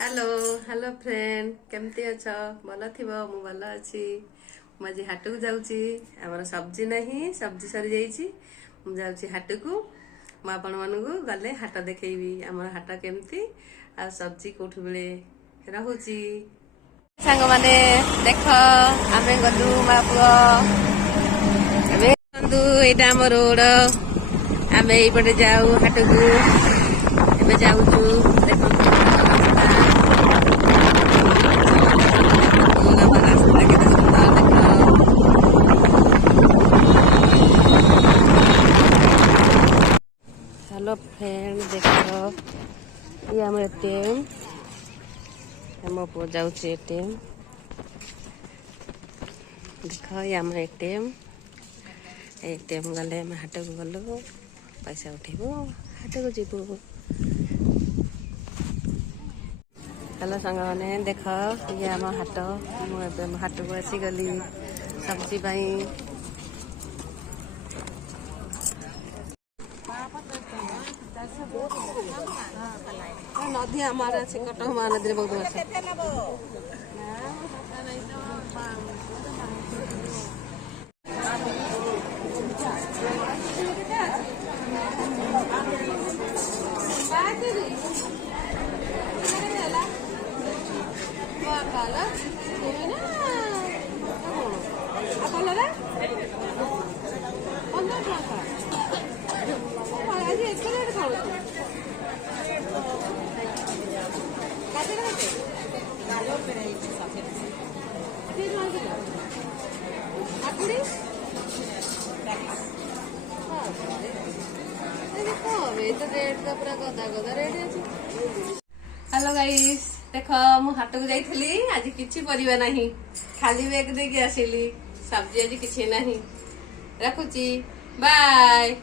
Hello hello friend केमती अछ भल थी मु भल अच्छी मुझे हाट को जाऊँगी आमर सब्जी नहीं सब्जी सरी जाइए मुझे हाट को आपण मानू गले हाट देखी आमर हाट केमती आ सब्जी कौट मिले रहुची सांग माने देख आम गलु मा पुओ एटा आम रोड आम ये जाऊ हाट को जाऊँ देख हेलो फ्रेंड देख ये आम एटीएम आम पुओ जाऊँ एटीएम देख ये आम एटीएम एटीएम गले हाट को गलु पैसा उठेबू हाट को जीवु। हेलो सांग मैंने देख ये आम हाट मुझे हाट को आसीगली सब्जी नदी हमारा कटक महानदी बहुत हेलो गाइस देख मु हाट को जाइली आज किछि परिबा नहीं खाली बैग देके आसिली सब्जी आज किछि नहीं रखुची बाय।